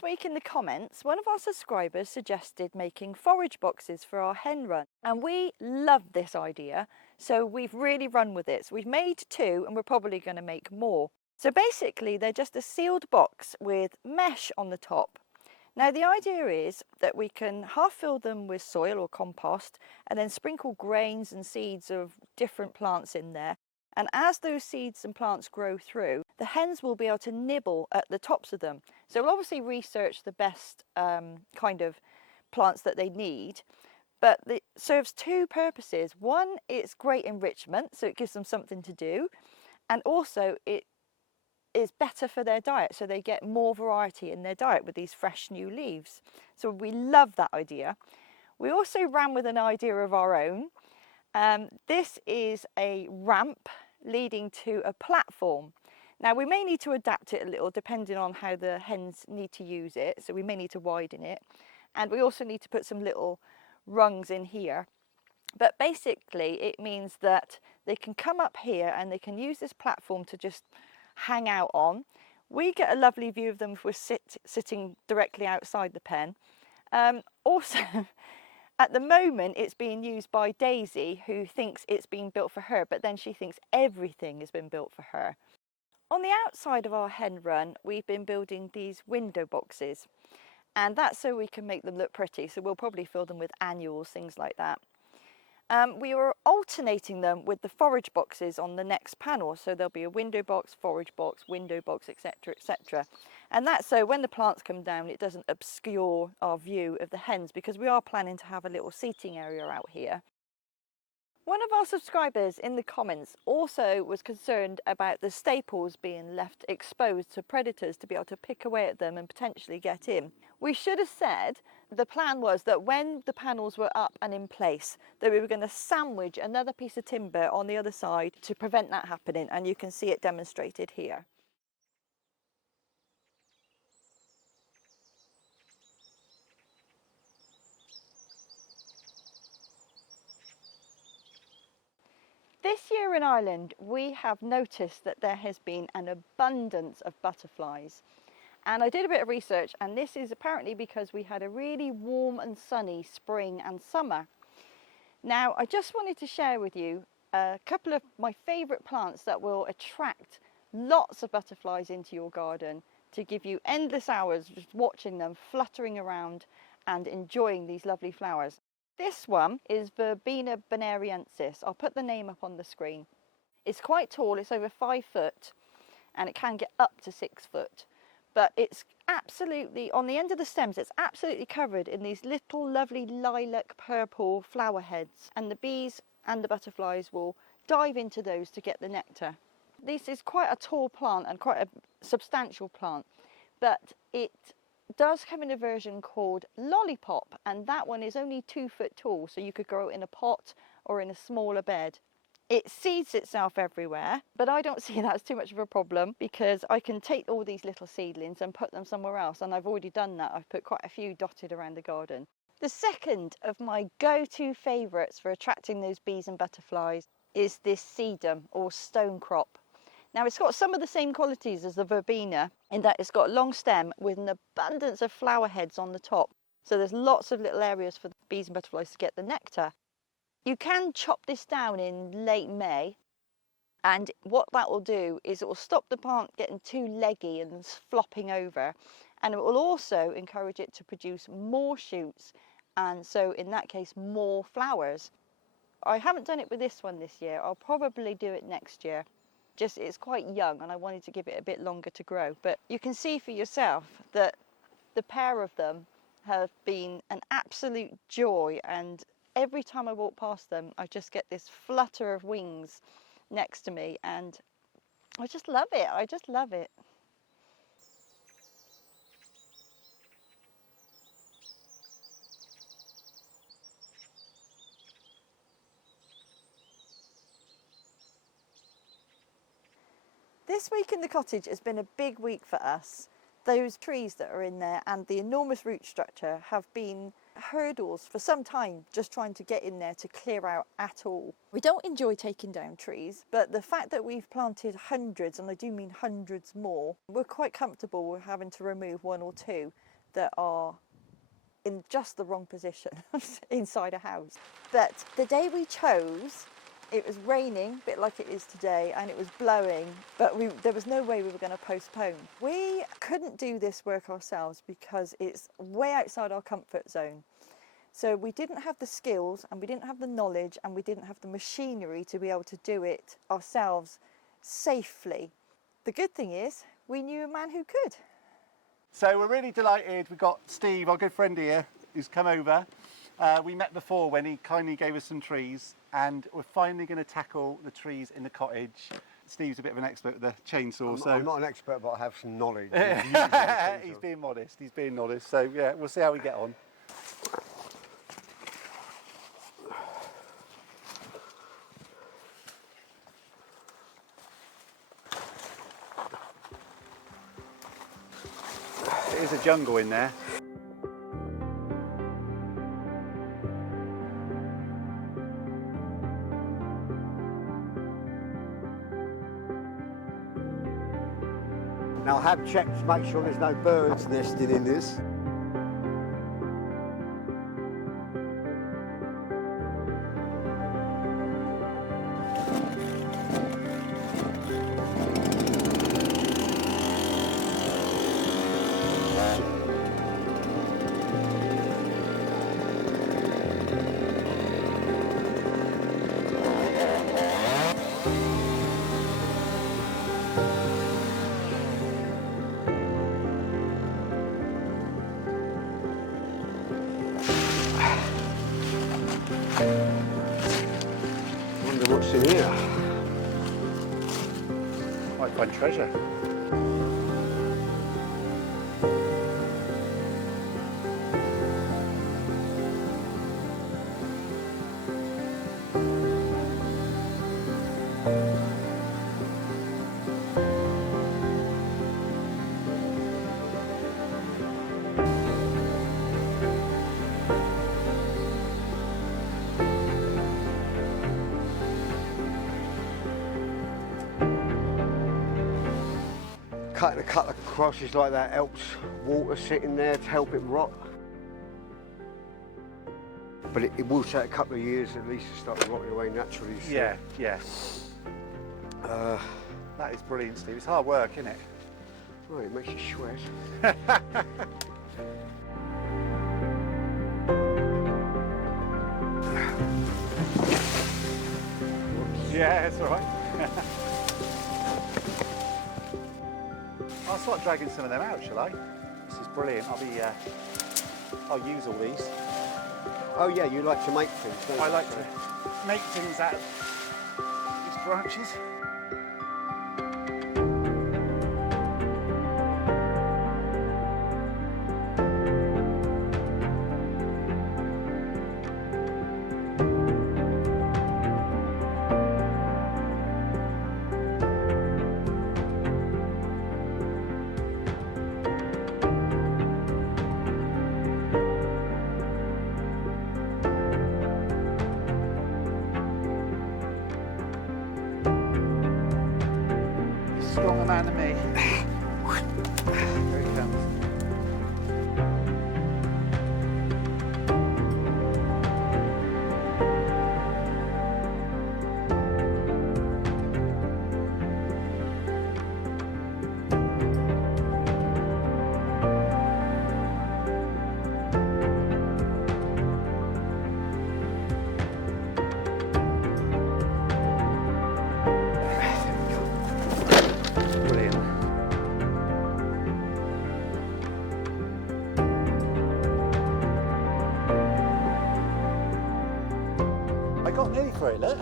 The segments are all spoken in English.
This week in the comments, one of our subscribers suggested making forage boxes for our hen run, and we love this idea, so we've really run with it. So we've made 2 and we're probably going to make more. So basically they're just a sealed box with mesh on the top. Now the idea is that we can half fill them with soil or compost and then sprinkle grains and seeds of different plants in there. And as those seeds and plants grow through, the hens will be able to nibble at the tops of them. So we'll obviously research the best kind of plants that they need, but it serves 2 purposes. One, it's great enrichment, so it gives them something to do, and also it is better for their diet, so they get more variety in their diet with these fresh new leaves. So we love that idea. We also ran with an idea of our own. This is a ramp leading to a platform. Now we may need to adapt it a little depending on how the hens need to use it, so we may need to widen it, and we also need to put some little rungs in here. But basically it means that they can come up here and they can use this platform to just hang out on. We get a lovely view of them if we're sitting directly outside the pen. Also, at the moment it's being used by Daisy, who thinks it's been built for her, but then she thinks everything has been built for her. On the outside of our hen run, we've been building these window boxes, and that's so we can make them look pretty, so we'll probably fill them with annuals, things like that. We were alternating them with the forage boxes on the next panel, so there'll be a window box, forage box, window box, etc, etc. And that's so when the plants come down it doesn't obscure our view of the hens, because we are planning to have a little seating area out here. One of our subscribers in the comments also was concerned about the staples being left exposed to predators to be able to pick away at them and potentially get in. We should have said the plan was that when the panels were up and in place, that we were going to sandwich another piece of timber on the other side to prevent that happening, and you can see it demonstrated here. This year in Ireland, we have noticed that there has been an abundance of butterflies. And I did a bit of research, and this is apparently because we had a really warm and sunny spring and summer. Now, I just wanted to share with you a couple of my favourite plants that will attract lots of butterflies into your garden to give you endless hours just watching them fluttering around and enjoying these lovely flowers. This one is Verbena bonariensis. I'll put the name up on the screen. It's quite tall, it's over 5 foot, and it can get up to 6 foot. But it's absolutely, on the end of the stems, it's absolutely covered in these little lovely lilac purple flower heads, and the bees and the butterflies will dive into those to get the nectar. This is quite a tall plant and quite a substantial plant, but it does come in a version called Lollipop, and that one is only 2 foot tall, so you could grow it in a pot or in a smaller bed. It seeds itself everywhere, but I don't see that as too much of a problem, because I can take all these little seedlings and put them somewhere else, and I've already done that. I've put quite a few dotted around the garden. The second of my go-to favourites for attracting those bees and butterflies is this sedum or stonecrop. Now it's got some of the same qualities as the verbena in that it's got a long stem with an abundance of flower heads on the top. So there's lots of little areas for the bees and butterflies to get the nectar. You can chop this down in late May, and what that will do is it will stop the plant getting too leggy and flopping over, and it will also encourage it to produce more shoots, and so in that case more flowers. I haven't done it with this one this year. I'll probably do it next year. Just it's quite young and I wanted to give it a bit longer to grow, but you can see for yourself that the pair of them have been an absolute joy, and every time I walk past them I just get this flutter of wings next to me, and I just love it. I just love it. This week in the cottage has been a big week for us. Those trees that are in there and the enormous root structure have been hurdles for some time, just trying to get in there to clear out at all. We don't enjoy taking down trees, but the fact that we've planted hundreds, and I do mean hundreds more, we're quite comfortable with having to remove 1 or 2. that are in just the wrong position inside a house. But the day we chose, it was raining, a bit like it is today, and it was blowing, but there was no way we were going to postpone. We couldn't do this work ourselves because it's way outside our comfort zone. So we didn't have the skills, and we didn't have the knowledge, and we didn't have the machinery to be able to do it ourselves safely. The good thing is, we knew a man who could. So we're really delighted. We've got Steve, our good friend here, who's come over. We met before when he kindly gave us some trees, and we're finally going to tackle the trees in the cottage. Steve's a bit of an expert with the chainsaw. I'm not an expert, but I have some knowledge. He's being modest. He's being modest. So yeah, we'll see how we get on. It is a jungle in there. Now I have checked to make sure there's no birds nesting in this. Wonder what's in here. Might find treasure. Cutting a couple of crosses like that helps water sitting there to help it rot. But it will take a couple of years at least to start rotting away naturally. So. Yeah, yeah. That is brilliant, Steve. It's hard work, isn't it? Well, it makes you sweat. Yeah, it's all right. I'll start dragging some of them out, shall I? This is brilliant. I'll use all these. Oh yeah, you like to make things, don't you? I like to make things out of these branches. Stronger man than me. Here he comes. I got nearly for it, look.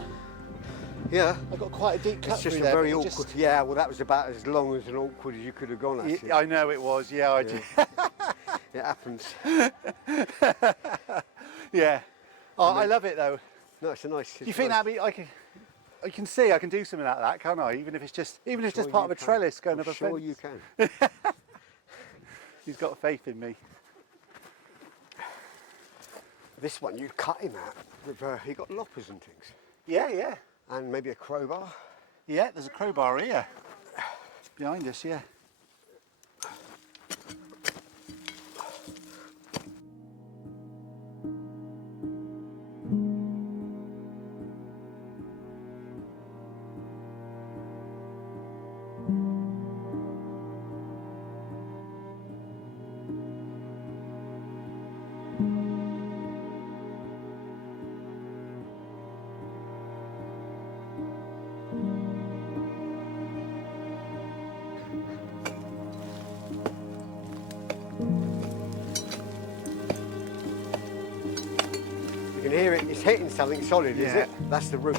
Yeah. I got quite a deep cut It's just through a there. very awkward. Yeah, well, that was about as long as and awkward as you could have gone. Actually. I know it was. Yeah, I did. It happens. Yeah. Oh, I love it though. No, it's a nice. Do you think that'd be? I can see I can do something like that, can't I? Even if it's just part of a trellis going up a fence. Sure, you can. He's got faith in me. This one you cut him out with. He got loppers and things. Yeah, yeah. And maybe a crowbar. Yeah, there's a crowbar here. Behind us, yeah. It's hitting something solid, is Yeah. it? That's the root.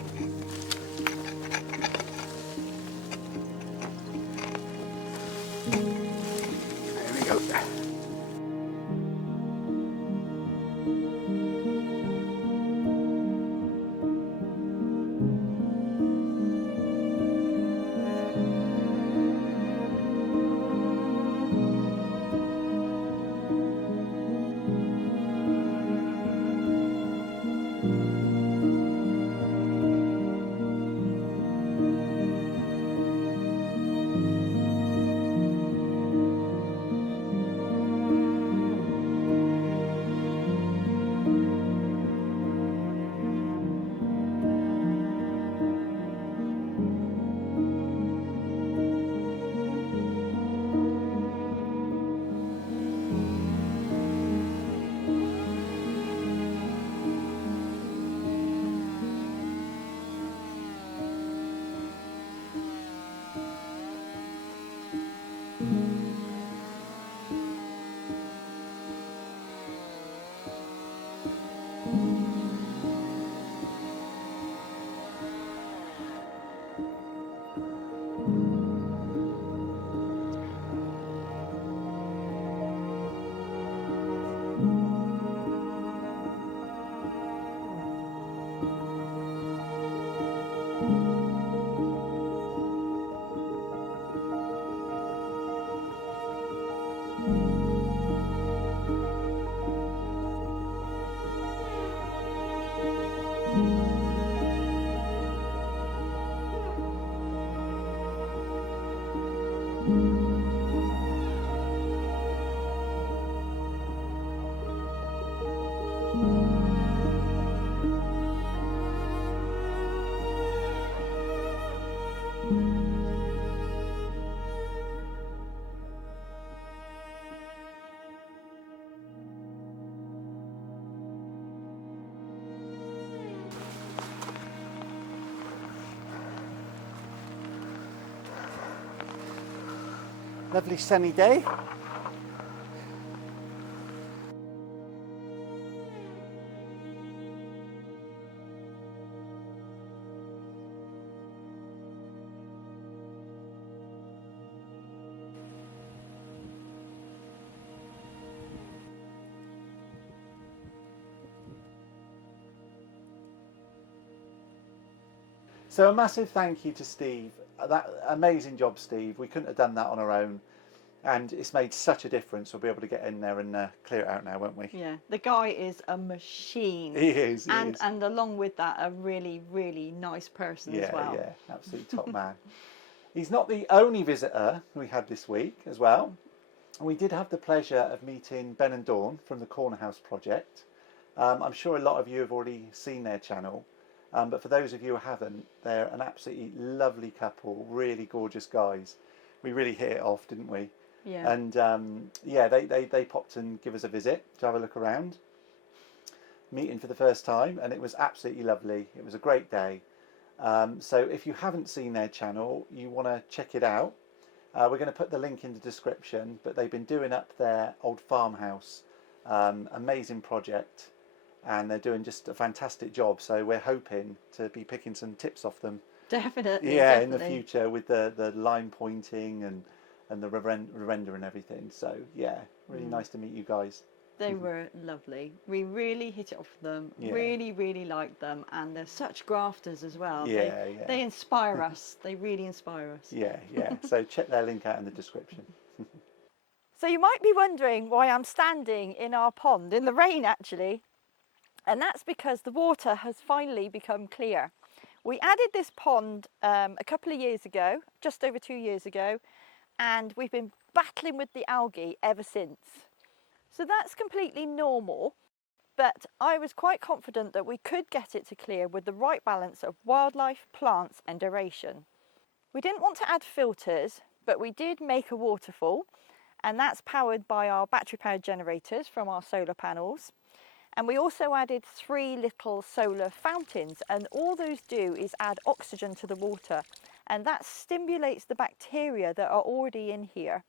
There we go. Lovely sunny day. So a massive thank you to Steve. That amazing job, Steve. We couldn't have done that on our own, and it's made such a difference. We'll be able to get in there and clear it out now, won't we? Yeah, the guy is a machine. He is. He and is. and along with that, a really, really nice person as well. Yeah, absolutely top man. He's not the only visitor we had this week as well. We did have the pleasure of meeting Ben and Dawn from the Corner House project. I'm sure a lot of you have already seen their channel. But for those of you who haven't, they're an absolutely lovely couple, really gorgeous guys. We really hit it off, didn't we? Yeah. And they popped and give us a visit to have a look around, meeting for the first time, and it was absolutely lovely. It was a great day. So if you haven't seen their channel, you want to check it out. We're going to put the link in the description, but they've been doing up their old farmhouse. Amazing project. And they're doing just a fantastic job, so we're hoping to be picking some tips off them. Definitely. In the future with the line pointing and the render and everything. So yeah, really nice to meet you guys. They were lovely. We really hit it off with them. Yeah. Really, really liked them, and they're such grafters as well. Yeah. They inspire us. They really inspire us. Yeah. So check their link out in the description. So you might be wondering why I'm standing in our pond in the rain, actually. And that's because the water has finally become clear. We added this pond a couple of years ago, just over 2 years ago, and we've been battling with the algae ever since. So that's completely normal, but I was quite confident that we could get it to clear with the right balance of wildlife, plants and aeration. We didn't want to add filters, but we did make a waterfall, and that's powered by our battery-powered generators from our solar panels. And we also added 3 little solar fountains, and all those do is add oxygen to the water, and that stimulates the bacteria that are already in here,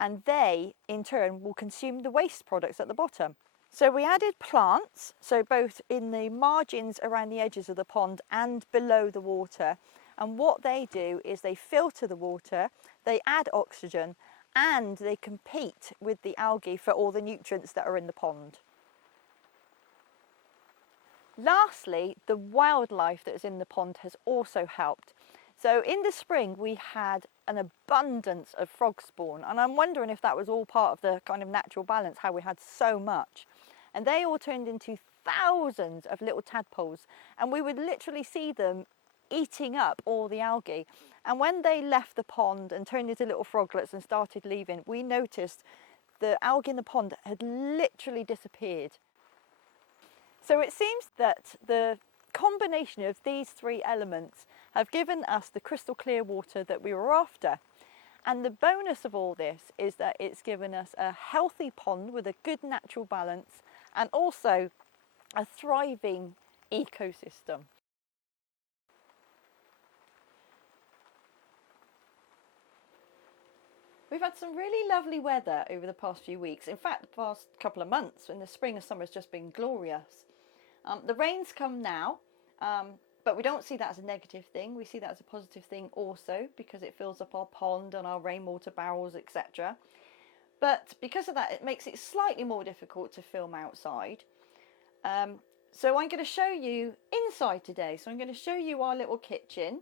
and they in turn will consume the waste products at the bottom. So we added plants, so both in the margins around the edges of the pond and below the water. And what they do is they filter the water, they add oxygen, and they compete with the algae for all the nutrients that are in the pond. Lastly, the wildlife that is in the pond has also helped. So in the spring we had an abundance of frog spawn, and I'm wondering if that was all part of the kind of natural balance, how we had so much. And they all turned into thousands of little tadpoles, and we would literally see them eating up all the algae. And when they left the pond and turned into little froglets and started leaving, we noticed the algae in the pond had literally disappeared. So it seems that the combination of these three elements have given us the crystal clear water that we were after. And the bonus of all this is that it's given us a healthy pond with a good natural balance and also a thriving ecosystem. We've had some really lovely weather over the past few weeks. In fact, the past couple of months, in the spring and summer, has just been glorious. The rains come now, but we don't see that as a negative thing. We see that as a positive thing also, because it fills up our pond and our rainwater barrels, etc. But because of that, it makes it slightly more difficult to film outside. So I'm going to show you inside today. So I'm going to show you our little kitchen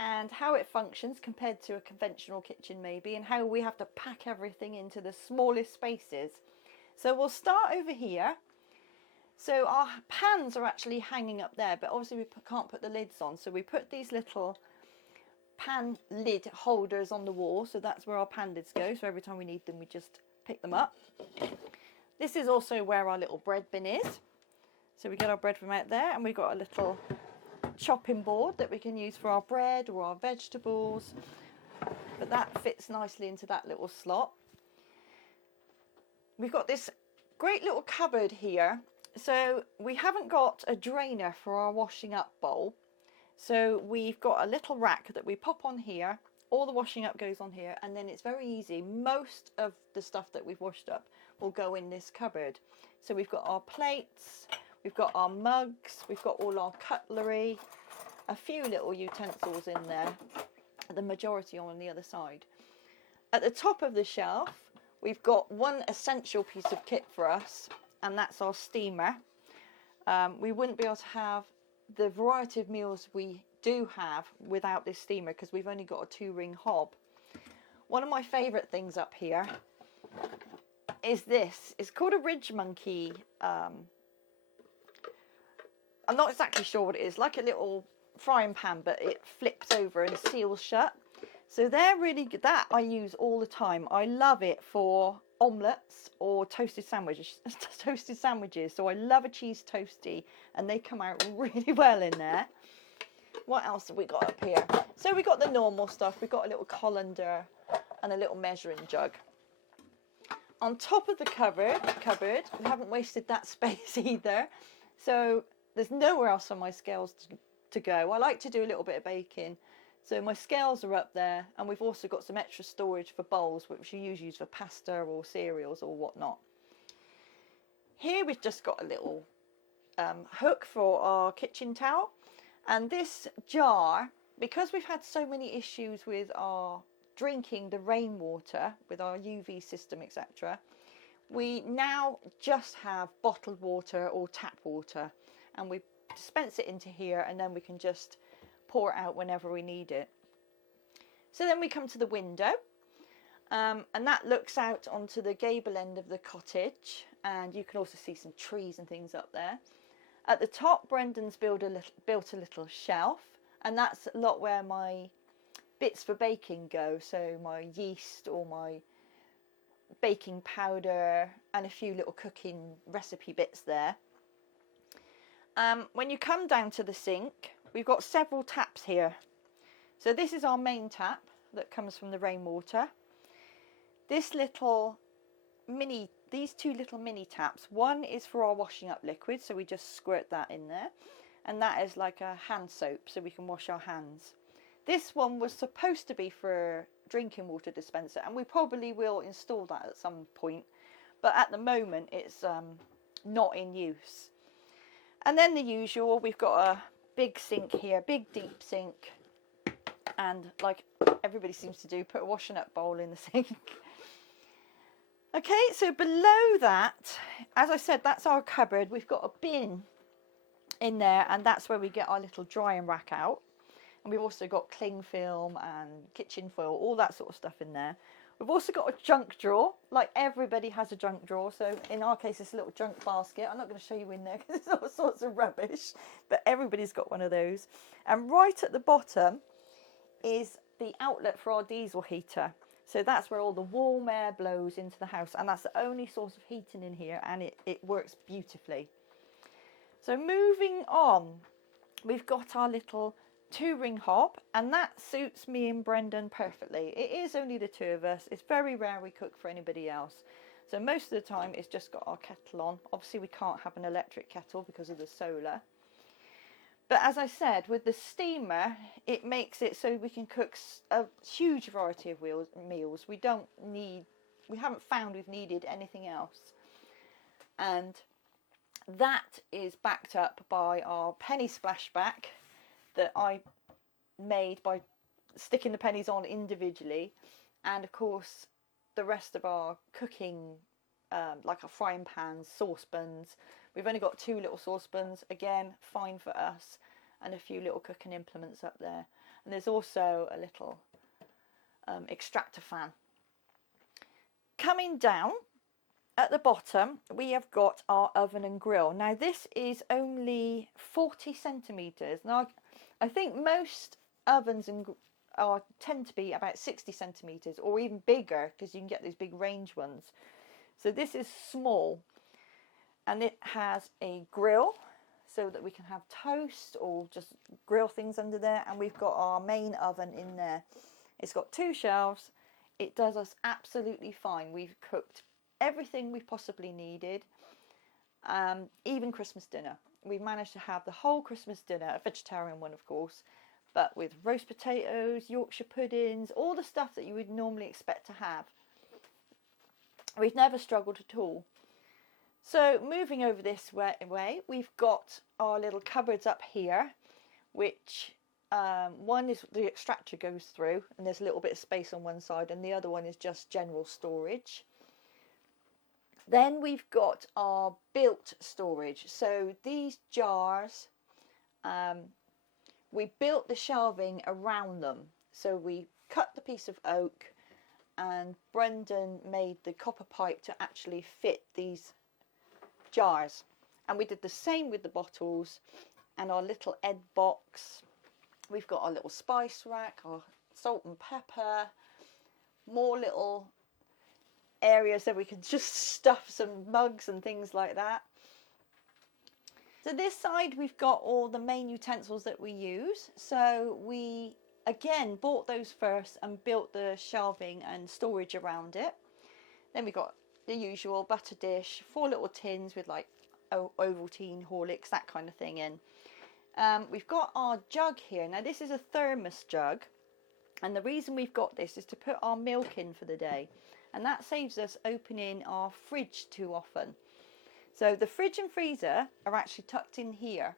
and how it functions compared to a conventional kitchen maybe, and how we have to pack everything into the smallest spaces. So we'll start over here. So our pans are actually hanging up there, but obviously we can't put the lids on, so we put these little pan lid holders on the wall, so that's where our pan lids go, so every time we need them we just pick them up. This is also where our little bread bin is, so we get our bread from out there, and we've got a little chopping board that we can use for our bread or our vegetables, but that fits nicely into that little slot. We've got this great little cupboard here. So we haven't got a drainer for our washing up bowl, so we've got a little rack that we pop on here. All the washing up goes on here, and then it's very easy. Most of the stuff that we've washed up will go in this cupboard. So we've got our plates, we've got our mugs, we've got all our cutlery, a few little utensils in there, the majority on the other side. At the top of the shelf we've got one essential piece of kit for us, and that's our steamer. We wouldn't be able to have the variety of meals we do have without this steamer, because we've only got a 2-ring hob. One of my favourite things up here is this. It's called a ridge monkey. I'm not exactly sure what it is, like a little frying pan, but it flips over and seals shut. So they're really good. That I use all the time. I love it for omelettes or toasted sandwiches. So I love a cheese toastie, and they come out really well in there. What else have we got up here? So we got the normal stuff. We've got a little colander and a little measuring jug. On top of the cupboard, we haven't wasted that space either. So there's nowhere else for my scales to go. I like to do a little bit of baking. So my scales are up there, and we've also got some extra storage for bowls, which you usually use for pasta or cereals or whatnot. Here we've just got a little hook for our kitchen towel, and this jar, because we've had so many issues with our drinking the rainwater with our UV system, etc., we now just have bottled water or tap water, and we dispense it into here, and then we can just pour it out whenever we need it. So then we come to the window, and that looks out onto the gable end of the cottage, and you can also see some trees and things up there. At the top, Brendan's built a little shelf, and that's a lot where my bits for baking go, so my yeast or my baking powder and a few little cooking recipe bits there. When you come down to the sink, we've got several taps here. So this is our main tap that comes from the rainwater. These two little mini taps, one is for our washing up liquid, so we just squirt that in there, and that is like a hand soap, so we can wash our hands. This one was supposed to be for drinking water dispenser, and we probably will install that at some point, but at the moment it's not in use. And then the usual, we've got a big sink here, big deep sink, and like everybody seems to do, put a washing up bowl in the sink. Okay, so below that, as I said, that's our cupboard. We've got a bin in there, and that's where we get our little drying rack out. And we've also got cling film and kitchen foil, all that sort of stuff in there. We've also got a junk drawer, like everybody has a junk drawer. So in our case, it's a little junk basket. I'm not going to show you in there because there's all sorts of rubbish, but everybody's got one of those. And right at the bottom is the outlet for our diesel heater. So that's where all the warm air blows into the house, and that's the only source of heating in here, and it works beautifully. So moving on, we've got our little 2-ring hob, and that suits me and Brendan perfectly. It is only the two of us. It's very rare we cook for anybody else. So most of the time it's just got our kettle on. Obviously we can't have an electric kettle because of the solar. But as I said, with the steamer, it makes it so we can cook a huge variety of meals. We haven't found we've needed anything else. And that is backed up by our penny splashback that I made by sticking the pennies on individually. And of course, the rest of our cooking, like our frying pans, saucepans. We've only got 2 little saucepans, again, fine for us, and a few little cooking implements up there. And there's also a little extractor fan. Coming down at the bottom, we have got our oven and grill. Now this is only 40 centimetres. Now I think most ovens tend to be about 60 centimetres or even bigger, because you can get these big range ones. So this is small. And it has a grill so that we can have toast or just grill things under there. And we've got our main oven in there. It's got 2 shelves. It does us absolutely fine. We've cooked everything we possibly needed, even Christmas dinner. We've managed to have the whole Christmas dinner, a vegetarian one of course, but with roast potatoes, Yorkshire puddings, all the stuff that you would normally expect to have. We've never struggled at all. So moving over this way, we've got our little cupboards up here, which one is the extractor goes through, and there's a little bit of space on one side, and the other one is just general storage. Then we've got our built storage. So these jars, we built the shelving around them. So we cut the piece of oak, and Brendan made the copper pipe to actually fit these jars. And we did the same with the bottles and our little Ed box. We've got our little spice rack, our salt and pepper, more little areas that we can just stuff some mugs and things like that. So this side we've got all the main utensils that we use. So we again bought those first and built the shelving and storage around it. Then we got the usual butter dish, 4 little tins with like Ovaltine, Horlicks, that kind of thing in. We've got our jug here. Now this is a thermos jug, and the reason we've got this is to put our milk in for the day, and that saves us opening our fridge too often. So the fridge and freezer are actually tucked in here,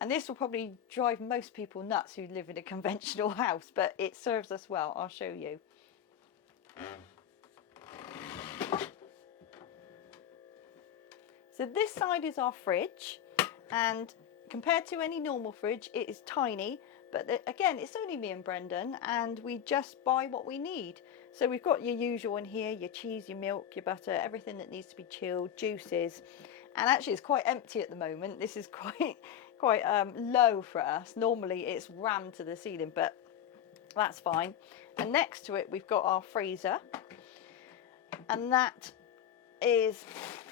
and this will probably drive most people nuts who live in a conventional house, but it serves us well. I'll show you. So this side is our fridge, and compared to any normal fridge, it is tiny, but again, it's only me and Brendan, and we just buy what we need. So we've got your usual in here, your cheese, your milk, your butter, everything that needs to be chilled, juices, and actually it's quite empty at the moment. This is quite low for us. Normally it's rammed to the ceiling, but that's fine. And next to it, we've got our freezer, and that is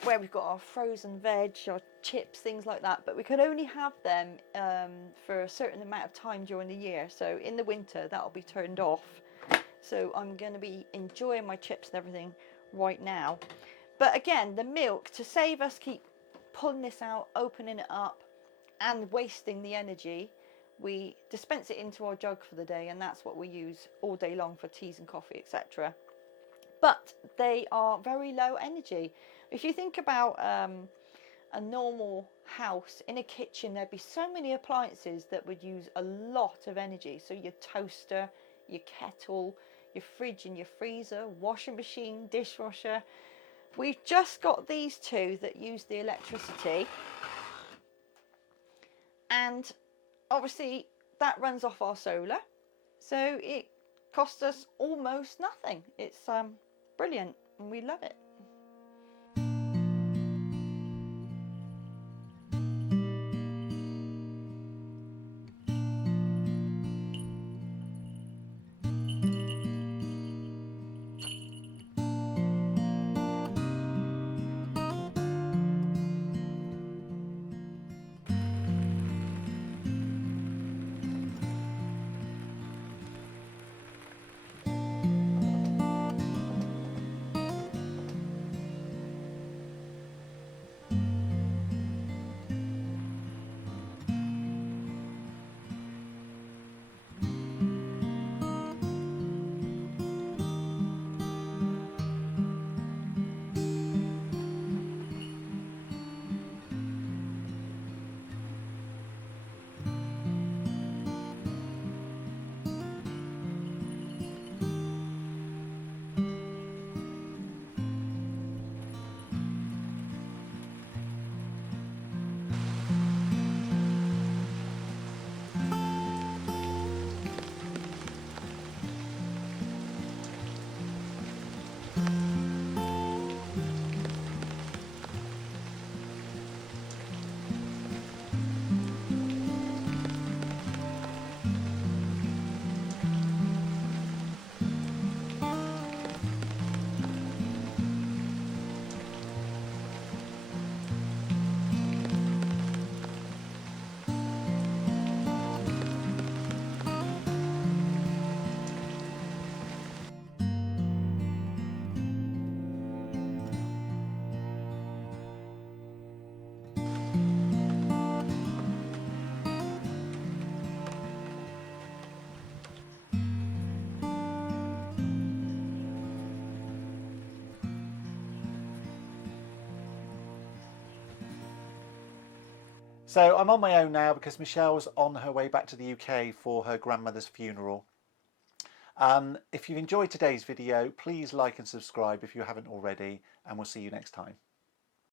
where we've got our frozen veg, our chips, things like that, but we can only have them for a certain amount of time during the year. So in the winter that'll be turned off, so I'm going to be enjoying my chips and everything right now. But again, the milk, to save us keep pulling this out, opening it up and wasting the energy, we dispense it into our jug for the day, and that's what we use all day long for teas and coffee, etc. But they are very low energy. If you think about a normal house, in a kitchen, there'd be so many appliances that would use a lot of energy. So your toaster, your kettle, your fridge and your freezer, washing machine, dishwasher. We've just got these two that use the electricity, and obviously that runs off our solar, so it costs us almost nothing. It's brilliant and we love it. So I'm on my own now because Michelle's on her way back to the UK for her grandmother's funeral. If you've enjoyed today's video, please like and subscribe if you haven't already, and we'll see you next time.